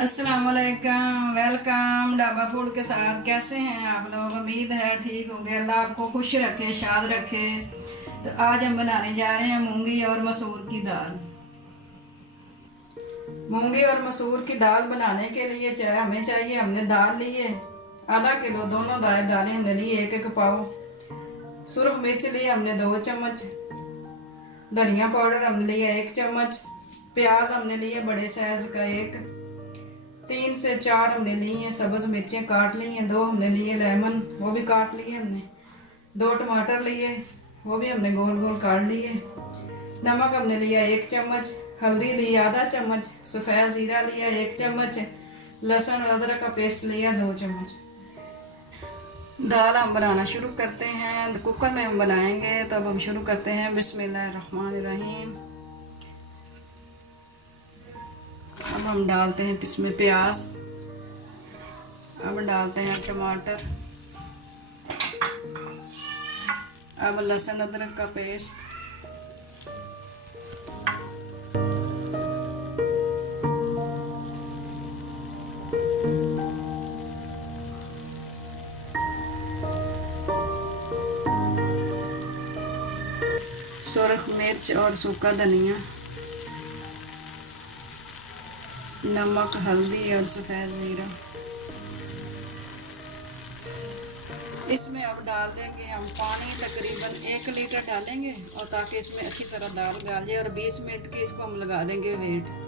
अस्सलाम वालेकुम, welcome dhaba food के साथ। कैसे हैं आप लोग? उम्मीद है ठीक होंगे। अल्लाह आपको खुश रखे, शाद रखे। तो आज हम बनाने जा रहे हैं मूंगी और मसूर की दाल। मूंगी और मसूर की दाल बनाने के लिए हमने दाल ली है आधा किलो। दोनों दालें हमने ली एक एक पाव। सुरख मिर्च ली हमने 2 चम्मच। धनिया पाउडर हमने लिया 1 चम्मच। प्याज हमने लिए बड़े साइज का एक। 3 से 4 हमने ली हैं सब्ज मिर्चें काट ली हैं। 2 हमने लिए लेमन, वो भी काट लिए हमने। 2 टमाटर लिए, वो भी हमने गोल गोल काट लिए। नमक हमने लिया 1 चम्मच। हल्दी ली आधा चम्मच। सफ़ेद ज़ीरा लिया 1 चम्मच। लहसुन और अदरक का पेस्ट लिया 2 चम्मच। दाल हम बनाना शुरू करते हैं। कुकर में हम बनाएंगे, तो अब हम शुरू करते हैं। बिस्मिल्लाहिर्रहमानिर्रहीम। अब हम डालते हैं इसमें प्याज। अब डालते हैं टमाटर। अब लहसुन अदरक का पेस्ट। सुरख मिर्च और सूखा धनिया, नमक, हल्दी और सफ़ेद ज़ीरा। इसमें अब डाल देंगे हम पानी, तकरीबन 1 लीटर डालेंगे, और ताकि इसमें अच्छी तरह दाल गल जाए। और 20 मिनट की इसको हम लगा देंगे वेट।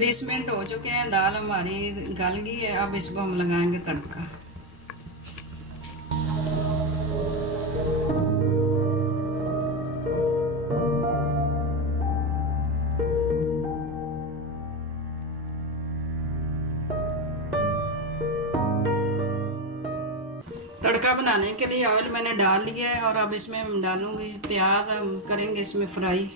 बीस मिनट हो चुके हैं, दाल हमारी गल गई है। अब इसको हम लगाएंगे तड़का। तड़का बनाने के लिए ऑयल मैंने डाल लिया है, और अब इसमें हम डालूंगी प्याज। हम करेंगे इसमें फ्राई।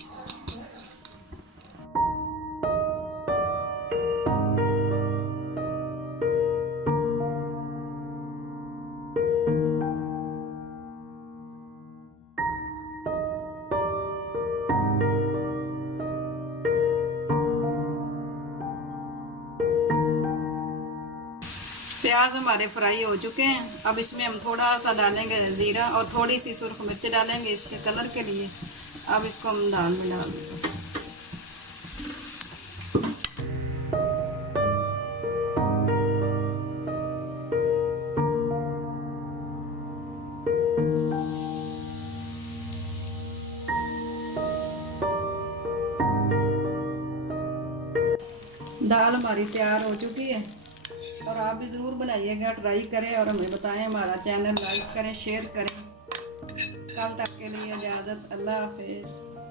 प्याज हमारे फ्राई हो चुके हैं। अब इसमें हम थोड़ा सा डालेंगे ज़ीरा और थोड़ी सी सुरख मिर्च डालेंगे इसके कलर के लिए। अब इसको हम दाल में डाल देंगे। दाल हमारी तैयार हो चुकी है, और आप भी ज़रूर बनाइएगा, ट्राई करें और हमें बताएं। हमारा चैनल लाइक करें, शेयर करें। कल तक के लिए इजाज़त। अल्लाह हाफिज़।